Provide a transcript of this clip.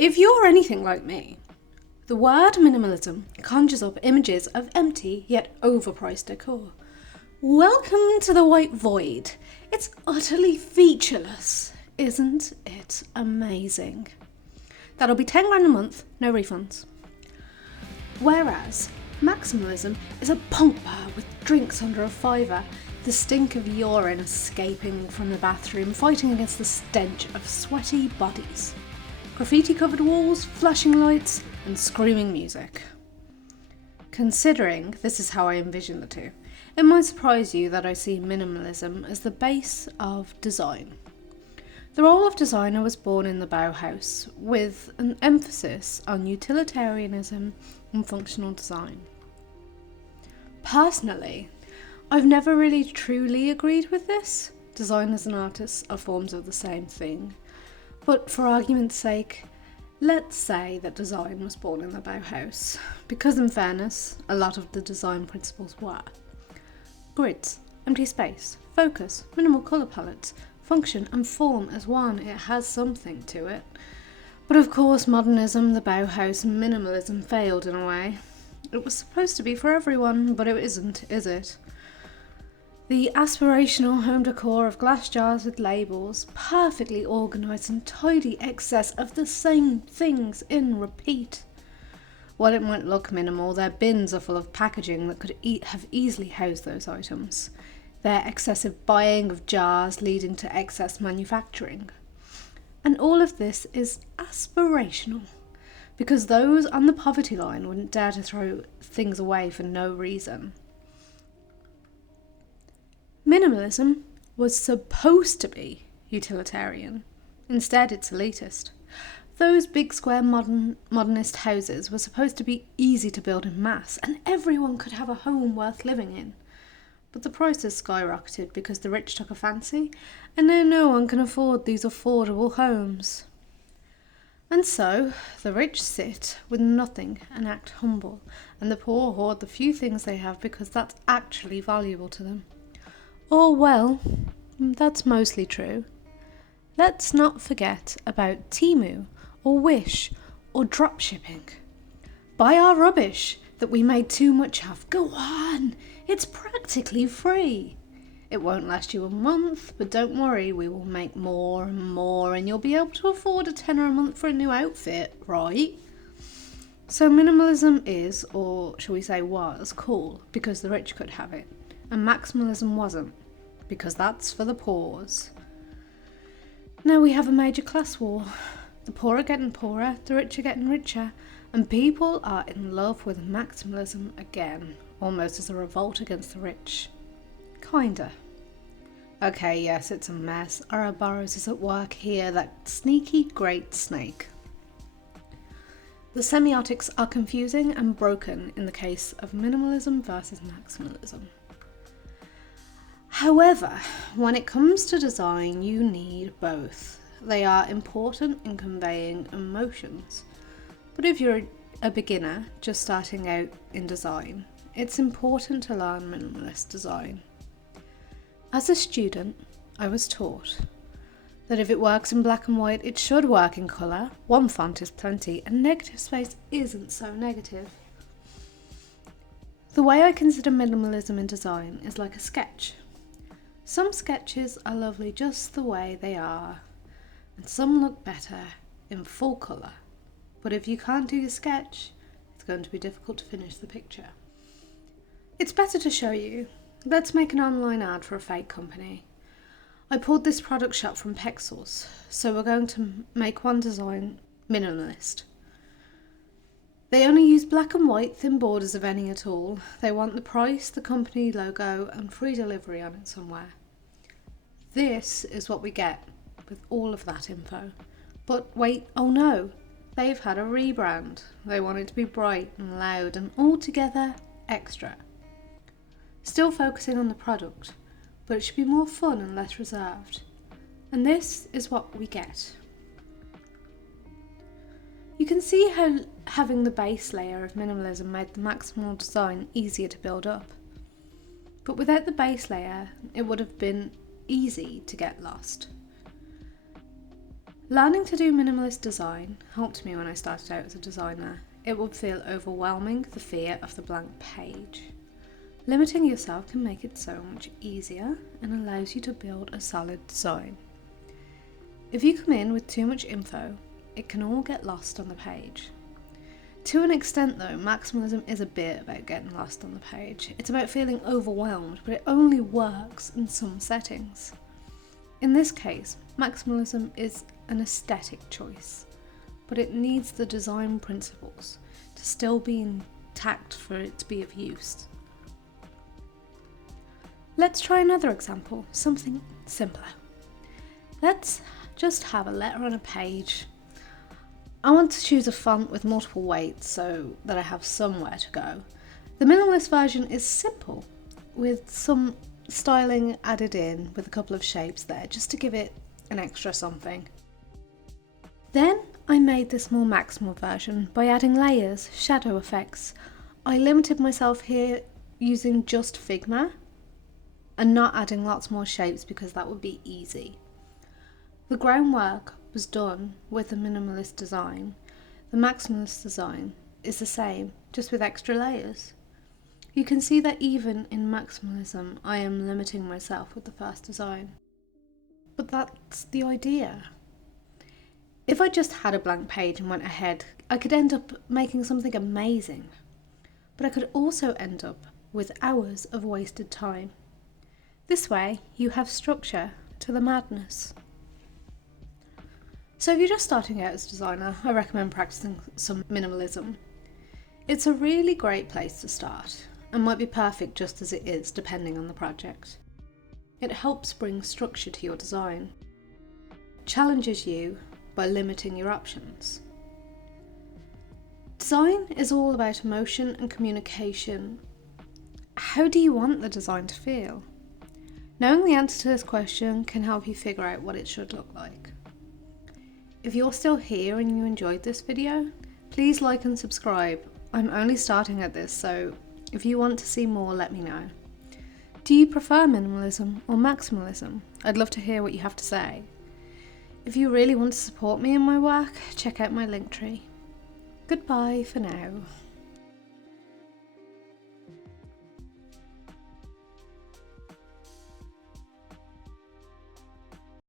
If you're anything like me, the word minimalism conjures up images of empty yet overpriced decor. Welcome to the white void. It's utterly featureless. Isn't it amazing? That'll be 10 grand a month, no refunds. Whereas maximalism is a punk bar with drinks under a fiver, the stink of urine escaping from the bathroom, fighting against the stench of sweaty bodies. Graffiti-covered walls, flashing lights, and screaming music. Considering this is how I envision the two, it might surprise you that I see minimalism as the base of design. The role of designer was born in the Bauhaus, with an emphasis on utilitarianism and functional design. Personally, I've never really truly agreed with this. Designers and artists are forms of the same thing. But for argument's sake, let's say that design was born in the Bauhaus, because in fairness, a lot of the design principles were. Grids, empty space, focus, minimal colour palettes, function and form as one, it has something to it. But of course modernism, the Bauhaus and minimalism failed in a way. It was supposed to be for everyone, but it isn't, is it? The aspirational home decor of glass jars with labels, perfectly organised and tidy excess of the same things in repeat. While it might look minimal, their bins are full of packaging that could have easily housed those items. Their excessive buying of jars leading to excess manufacturing. And all of this is aspirational, because those on the poverty line wouldn't dare to throw things away for no reason. Minimalism was supposed to be utilitarian. Instead, it's elitist. Those big square modernist houses were supposed to be easy to build en masse, and everyone could have a home worth living in. But the prices skyrocketed because the rich took a fancy, and now no one can afford these affordable homes. And so, the rich sit with nothing and act humble, and the poor hoard the few things they have because that's actually valuable to them. Or, well, that's mostly true. Let's not forget about Temu, or Wish, or dropshipping. Buy our rubbish that we made too much of. Go on, it's practically free. It won't last you a month, but don't worry, we will make more and more, and you'll be able to afford a tenner a month for a new outfit, right? So minimalism is, or shall we say was, cool because the rich could have it, and maximalism wasn't, because that's for the poors. Now we have a major class war. The poor are getting poorer, the rich are getting richer, and people are in love with maximalism again, almost as a revolt against the rich. Kinda. Okay, yes, it's a mess. Ouroboros is at work here, that sneaky great snake. The semiotics are confusing and broken in the case of minimalism versus maximalism. However, when it comes to design, you need both. They are important in conveying emotions. But if you're a beginner just starting out in design, it's important to learn minimalist design. As a student, I was taught that if it works in black and white, it should work in colour. One font is plenty, and negative space isn't so negative. The way I consider minimalism in design is like a sketch. Some sketches are lovely just the way they are, and some look better in full colour. But if you can't do your sketch, it's going to be difficult to finish the picture. It's better to show you. Let's make an online ad for a fake company. I pulled this product shot from Pexels, so we're going to make one design minimalist. They only use black and white thin borders of any at all. They want the price, the company logo, and free delivery on it somewhere. This is what we get with all of that info. But wait, oh no, they've had a rebrand. They want it to be bright and loud and altogether extra. Still focusing on the product, but it should be more fun and less reserved. And this is what we get. You can see how having the base layer of minimalism made the maximal design easier to build up. But without the base layer, it would have been easy to get lost. Learning to do minimalist design helped me when I started out as a designer. It would feel overwhelming, the fear of the blank page. Limiting yourself can make it so much easier and allows you to build a solid design. If you come in with too much info, it can all get lost on the page. To an extent though, maximalism is a bit about getting lost on the page. It's about feeling overwhelmed, but it only works in some settings. In this case, maximalism is an aesthetic choice, but it needs the design principles to still be intact for it to be of use. Let's try another example, something simpler. Let's just have a letter on a page. I want to choose a font with multiple weights so that I have somewhere to go. The minimalist version is simple, with some styling added in with a couple of shapes there, just to give it an extra something. Then I made this more maximal version by adding layers, shadow effects. I limited myself here using just Figma and not adding lots more shapes because that would be easy. The groundwork was done with the minimalist design. The maximalist design is the same, just with extra layers. You can see that even in maximalism, I am limiting myself with the first design. But that's the idea. If I just had a blank page and went ahead, I could end up making something amazing. But I could also end up with hours of wasted time. This way, you have structure to the madness. So if you're just starting out as a designer, I recommend practicing some minimalism. It's a really great place to start, and might be perfect just as it is, depending on the project. It helps bring structure to your design, challenges you by limiting your options. Design is all about emotion and communication. How do you want the design to feel? Knowing the answer to this question can help you figure out what it should look like. If you're still here and you enjoyed this video, please like and subscribe. I'm only starting at this, so if you want to see more, let me know. Do you prefer minimalism or maximalism? I'd love to hear what you have to say. If you really want to support me in my work, check out my Linktree. Goodbye for now.